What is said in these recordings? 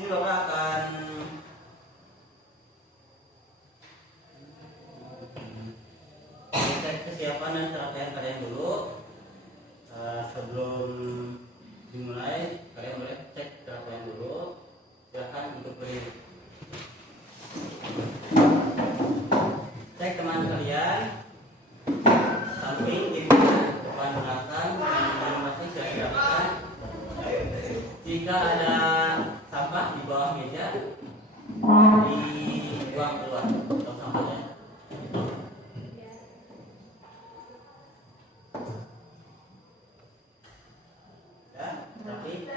Ini Bapak akan cek kesiapan dan serangkaian kalian dulu. Sebelum dimulai, kalian boleh cek serangkaian dulu. Silakan untuk beri cek teman kalian, samping, kiri, depan, belakang, dan masih silakan. Jika ada sampah di bawah meja, dibuang keluar untuk sampahnya. Ya, tapi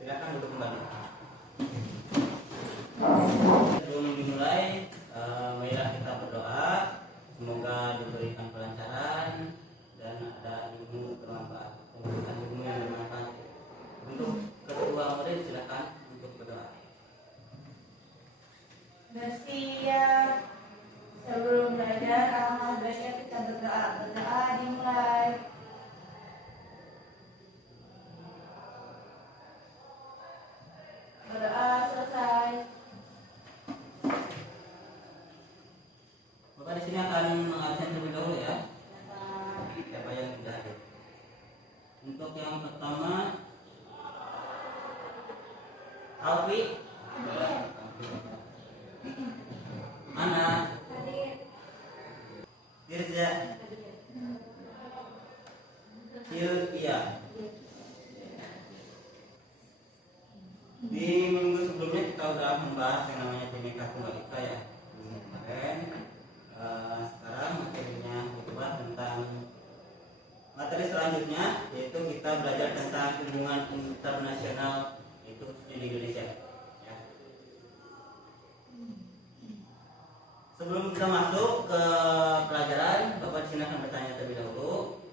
silakan duduk kembali. Sebelum dimulai, marilah kita berdoa. Semoga diberikan kelancaran dan ada ilmu bermanfaat, pemberian ilmu yang bermanfaat. Untuk ketua murid silakan untuk berdoa. Bersiap. Sebelum belajar, alhamdulillah belajar kita berdoa. Berdoa dimulai. Berdoa selesai. Bapak di sini akan mengabsen terlebih dahulu ya. Siapa yang tidak hadir? Untuk yang pertama, Alfi. Mana? Dirja. Iya. Di minggu sebelumnya kita sudah membahas yang namanya Bhinneka Tunggal Ika ya. Kemarin, sekarang materinya kita tentang materi selanjutnya, yaitu kita belajar tentang hubungan internasional itu di Indonesia. Ya. Sebelum kita masuk ke pelajaran, Bapak di sini akan bertanya terlebih dahulu.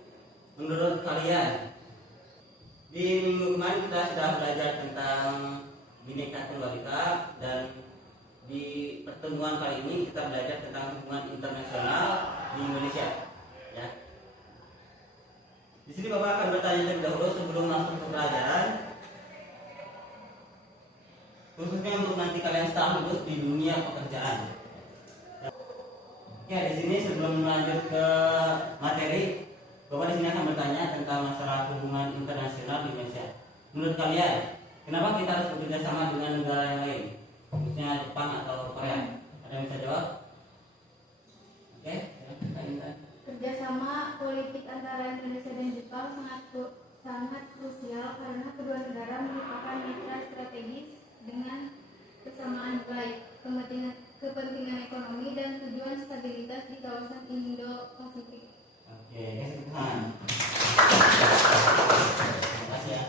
Menurut kalian, di minggu kemarin kita sudah belajar tentang Bhinneka Tunggal Ika, dan di pertemuan kali ini kita belajar tentang hubungan internasional di Indonesia. Ya. Di sini Bapak akan bertanya terlebih dahulu sebelum masuk ke pelajaran, khususnya untuk nanti kalian setelah lulus di dunia pekerjaan. Ya, di sini sebelum lanjut ke materi, Bapak di sini akan bertanya tentang masalah hubungan internasional di Indonesia. Menurut kalian, kenapa kita harus bekerja sama dengan negara yang lain, khususnya Jepang atau Korea? Ada yang bisa jawab? Oke, Kerjasama politik antara Indonesia dan Jepang sangat krusial karena kedua negara merupakan mitra strategis dengan kesamaan baik, kepentingan ekonomi dan tujuan stabilitas di kawasan Indo-Pasifik. Oke, kasih Tuhan. Terima kasih ya.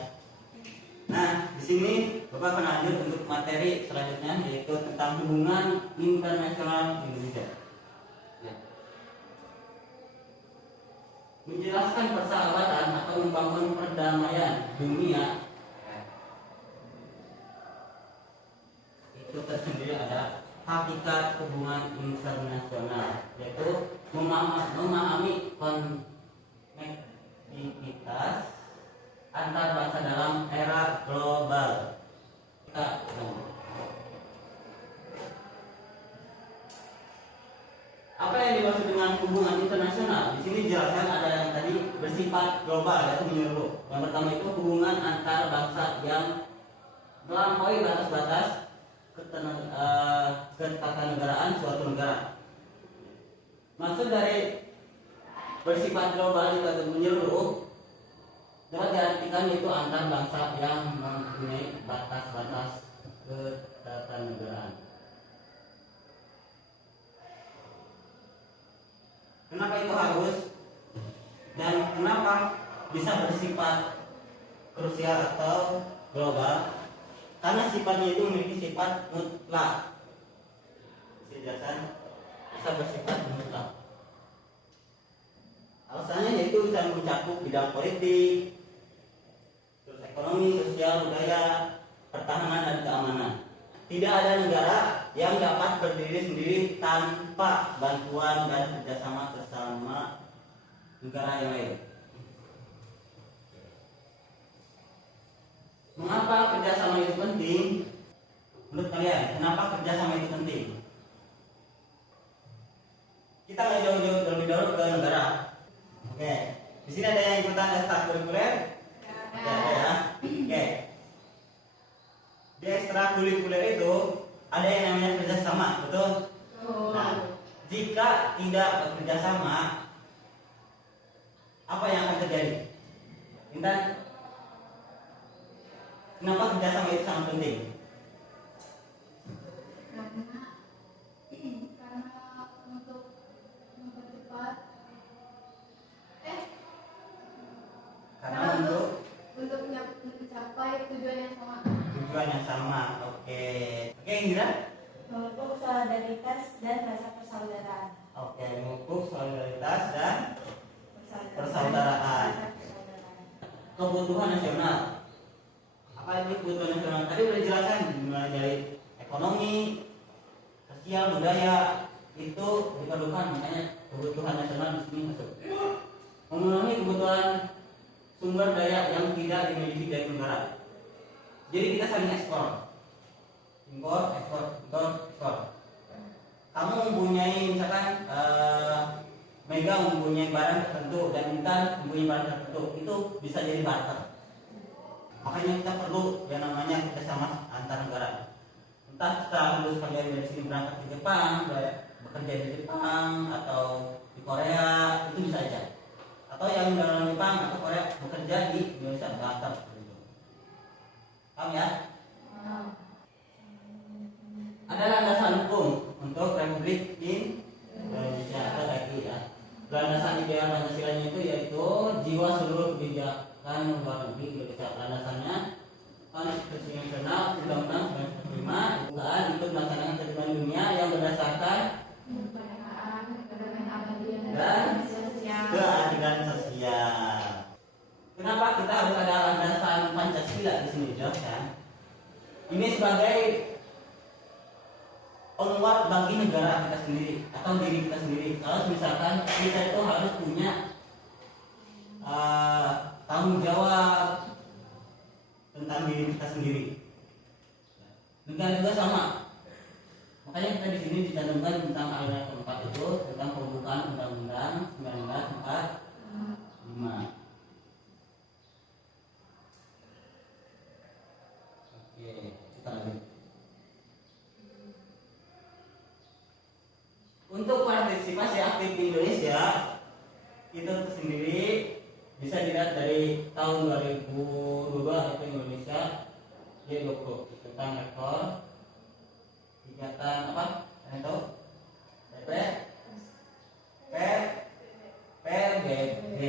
Nah, di sini Bapak akan lanjut untuk materi selanjutnya, yaitu tentang hubungan internasional Indonesia. Ya. Menjelaskan persahabatan atau membangun perdamaian dunia, itu tersendiri ada hakikat hubungan internasional, yaitu memahami konektivitas antar bangsa dalam era global. Apa yang dimaksud dengan hubungan internasional? Di sini jelaskan ada yang tadi bersifat global, yaitu menyeluruh. Yang pertama itu hubungan antar bangsa yang melampaui batas-batas ketatanegaraan suatu negara. Maksud dari bersifat global itu atau menyeluruh dapat diartikan itu antar bangsa yang mempunyai batas-batas ketatanegaraan. Kenapa itu harus dan kenapa bisa bersifat krusial atau global? Karena sifatnya itu memiliki sifat mutlak. Kejelasan bisa bersifat mutlak. Alasannya yaitu bisa mencakup bidang politik, terus ekonomi, sosial, budaya, pertahanan dan keamanan. Tidak ada negara yang dapat berdiri sendiri tanpa bantuan dan kerjasama bersama negara yang lain. Mengapa kerjasama itu penting? Menurut kalian, kenapa kerjasama itu penting? Kita nggak jauh-jauh terlebih dahulu ke negara. Oke, di sini ada yang ikutan ekstrakurikuler? Ya, ada ya. Oke. Di ekstrakurikuler itu ada yang namanya kerjasama, betul? Nah, jika tidak bekerja sama, apa yang akan terjadi? Intan, kenapa kerjasama itu sangat penting? Karena untuk mempercepat Karena untuk mencapai tujuan yang sama. tujuan yang sama. Oke, Indra? Memupuk solidaritas dan rasa persaudaraan. Oke, memupuk solidaritas dan persaudaraan. Kebutuhan nasional. Apa itu kebutuhan nasional? Tadi udah dijelaskan, mulai dari ekonomi, sosial, budaya itu diperlukan. Makanya kebutuhan nasional di sini masuk. Memenuhi kebutuhan sumber daya yang tidak dimiliki dari negara. Jadi kita saling ekspor, impor, ekspor, impor, ekspor. Kamu mempunyai misalkan Mega mempunyai barang tertentu dan Intan mempunyai barang tertentu, itu bisa jadi barter. Makanya kita perlu yang namanya kerjasama antar negara. Entah setelah lulus kalian dari sini berangkat ke Jepang, bekerja di Jepang atau di Korea, itu bisa aja. Atau yang dalam Jepang atau Korea bekerja di Indonesia, barter. Paham ya? Ada landasan hukum untuk Republik Indonesia atau RI ya. Landasan ideal Pancasilanya itu yaitu jiwa seluruh kebijakan luar negeri Indonesia. Landasannya Konstitusi Nasional Undang-Undang 1945 dan ikut melaksanakan ketentuan dunia yang berdasarkan dan keadilan sosial. Kenapa kita harus ada landasan Pancasila di sini, Jos ya? Ini sebagai penguat bagi negara kita sendiri atau diri kita sendiri. Kalau misalkan kita itu harus punya tanggung jawab tentang diri kita sendiri. Negara juga sama. Makanya kita di sini dicantumkan tentang alinea keempat itu tentang pembukaan Undang-Undang 1945. Oke, kita lanjut. Untuk partisipasi aktif di Indonesia itu sendiri bisa dilihat dari tahun 2022 itu Indonesia G20 tentang rekor kegiatan apa? Itu PBB.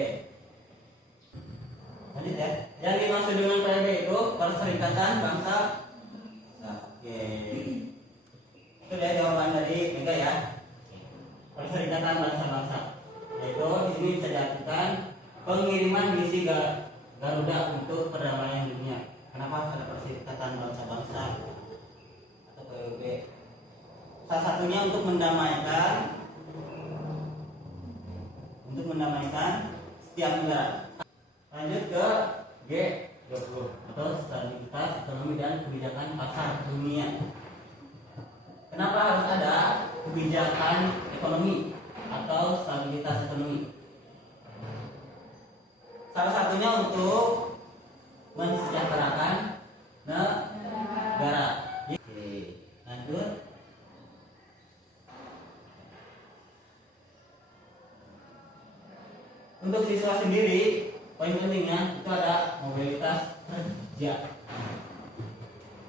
Lanjut ya. Yang dimaksud dengan PBB itu Perserikatan Bangsa. Oke. Itu dia jawaban dari Mega ya. Perserikatan Bangsa-Bangsa. Yaitu di sini bisa diartikan pengiriman misi Garuda untuk perdamaian dunia. Kenapa ada Perserikatan Bangsa-Bangsa atau PBB? Salah satunya untuk mendamaikan setiap negara. Lanjut ke G20 atau stabilitas ekonomi dan kebijakan pasar dunia. Kenapa harus ada kebijakan ekonomi atau stabilitas ekonomi? Salah satunya untuk mensejahterakan negara. Oke, lanjut. Untuk siswa sendiri, poin pentingnya itu ada mobilitas kerja.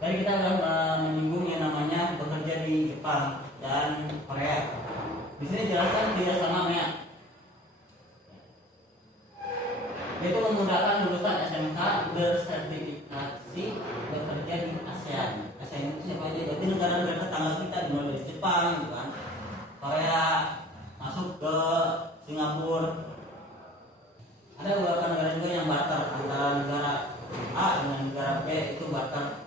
Tadi kita sudah menyinggung yang namanya bekerja di Jepang dan Korea. Di sini jelaskan tidak sama ya. Yaitu memudahkan lulusan SMK bersertifikasi bekerja di ASEAN. ASEAN itu siapa aja? Jadi negara-negara tetangga kita, mulai dari Jepang, gitu kan, Korea, masuk ke Singapura. Ada beberapa negara juga yang barter antara negara A dengan negara B, itu barter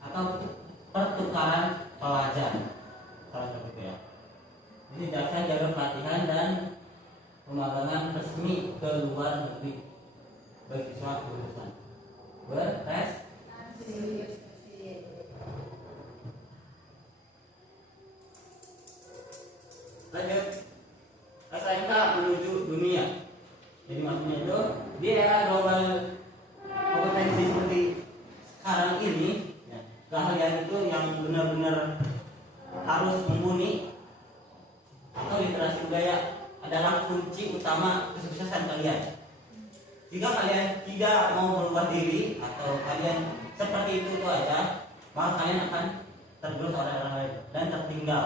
atau pertukaran pelajar, salah satu itu ya. Ini dijelaskan jalur pelatihan dan pemagangan resmi ke luar negeri bagi siswa lulusan berprestasi. kalian itu yang benar-benar harus mumpuni atau literasi budaya adalah kunci utama kesuksesan kalian. Jika kalian tidak mau berubah diri atau kalian seperti itu aja, maka kalian akan tergerus oleh orang lain dan tertinggal.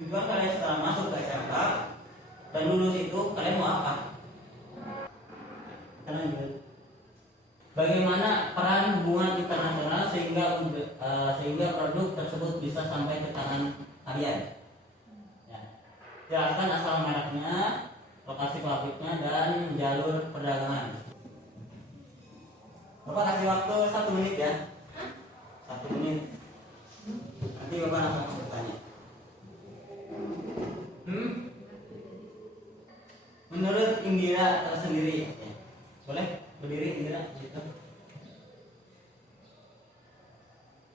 Tujuan kalian setelah masuk ke SMK dan lulus itu kalian mau apa? Kita lanjut. Bagaimana peran hubungan internasional sehingga produk tersebut bisa sampai ke tangan kalian? Ya. Jelaskan asal mereknya, lokasi pabriknya, dan jalur perdagangan. Bapak kasih waktu 1 menit ya. 1 menit. Nanti Bapak langsung bertanya. Menurut Indira tersendiri, ya. Boleh berdiri Indira gitu.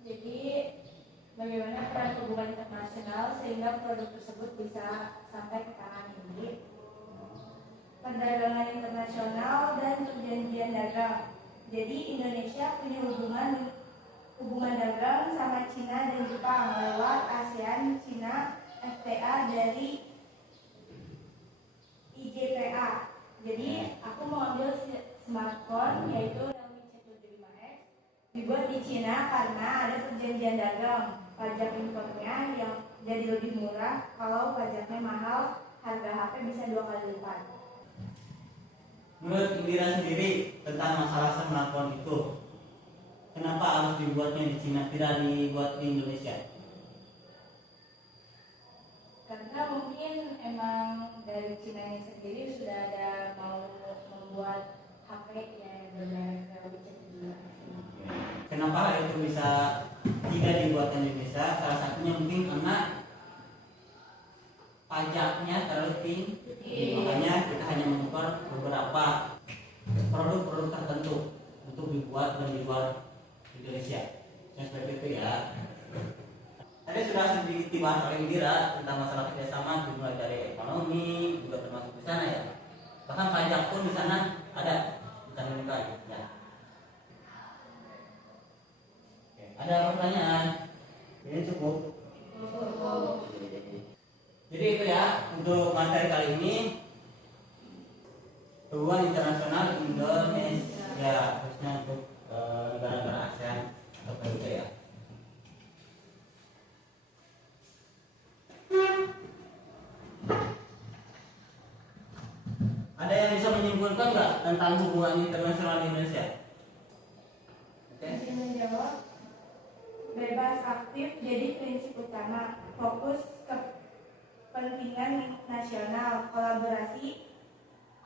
Jadi bagaimana peran hubungan internasional sehingga produk tersebut bisa sampai ke tangan ini? Perdagangan internasional dan perjanjian dagang. Jadi Indonesia punya hubungan dagang sama Cina dan Jepang lewat ASEAN, Cina, FTA dari IJPA. Jadi aku mau ambil smartphone yaitu Realme C75X, dibuat di Cina karena ada perjanjian dagang. Pajak impornya yang jadi lebih murah, kalau pajaknya mahal harga HP bisa 2 kali lipat. Menurut Indira sendiri tentang masalah smartphone itu, kenapa harus dibuatnya di Cina, tidak dibuat di Indonesia? Karena mungkin emang dari Cina sendiri sudah ada mau membuat HP yang bermerek Realme C75. Kenapa hal itu bisa tidak dibuat di Indonesia? Salah satunya mungkin karena pajaknya terlalu tinggi, makanya kita hanya mengimpor beberapa produk-produk tertentu untuk dibuat dan dijual di Indonesia. Yang seperti itu ya. Tadi sudah sedikit dibahas oleh Indira tentang masalah kerjasama, dimulai dari ekonomi juga termasuk di sana ya. Bahkan pajak pun di sana ada, bukan muka ya. Oke, ada pertanyaan? Ini cukup. Jadi itu ya untuk materi kali ini, hubungan internasional Indonesia, khususnya untuk negara-negara ASEAN atau PBB ya. Ada yang bisa menyimpulkan nggak tentang hubungan internasional di Indonesia? Oke. Izin menjawab. Bebas aktif jadi prinsip utama, fokus ke kepentingan nasional, kolaborasi,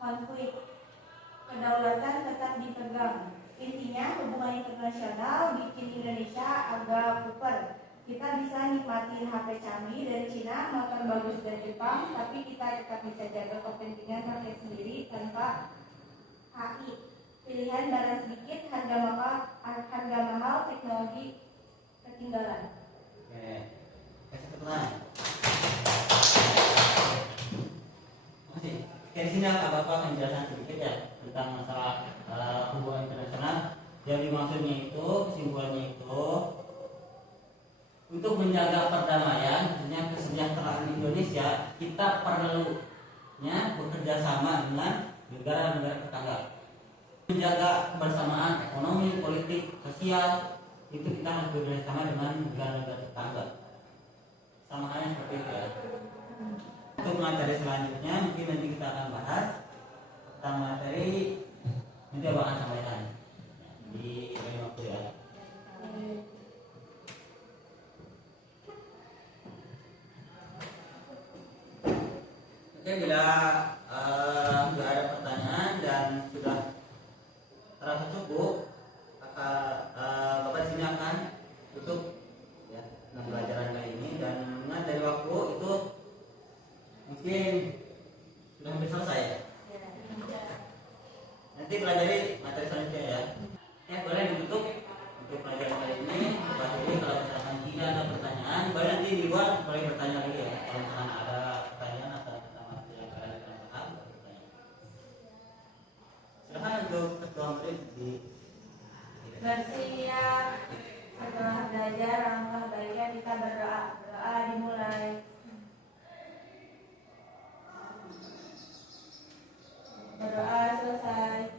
konflik, kedaulatan tetap dipegang. Intinya hubungan internasional bikin Indonesia agak kuper. Kita bisa nikmati HP canggih dari Cina, motor bagus dari Jepang, tapi kita tetap bisa jaga kepentingan rakyat sendiri tanpa HI. Pilihan barang sedikit, harga mahal, teknologi ketinggalan. Oke. Kasih pertanyaan. Masih. Dari sini Bapak akan menjelaskan sedikit ya tentang masalah hubungan internasional. Jadi maksudnya itu, kesimpulannya itu, untuk menjaga perdamaian, khususnya kesejahteraan Indonesia, kita perlunya bekerja sama dengan negara-negara tetangga. Menjaga kebersamaan ekonomi, politik, sosial, itu kita harus bekerja sama dengan negara-negara tetangga. Sama halnya seperti itu ya. Untuk materi selanjutnya mungkin nanti kita akan bahas tentang materi, nanti Abang akan sampaikan di lain waktu ya. Oke, bila nggak ada pertanyaan dan sudah terasa cukup, Bapak di sini akan tutup ya pembelajaran kali ini, dan mengingat dari waktu itu mungkin sudah hampir selesai. Nanti pelajari materi selanjutnya ya. Ya boleh ditutup untuk pelajaran kali ini. Jadi kalau misalkan tidak ada pertanyaan, boleh nanti di luar boleh bertanya lagi ya. Kalau misalkan ada pertanyaan atau tentang materi yang kalian tidak paham, bertanya. Silakan untuk ketua murid di Bersiap Setelah belajar, alangkah baiknya kita berdoa. Doa dimulai. Berdoa selesai.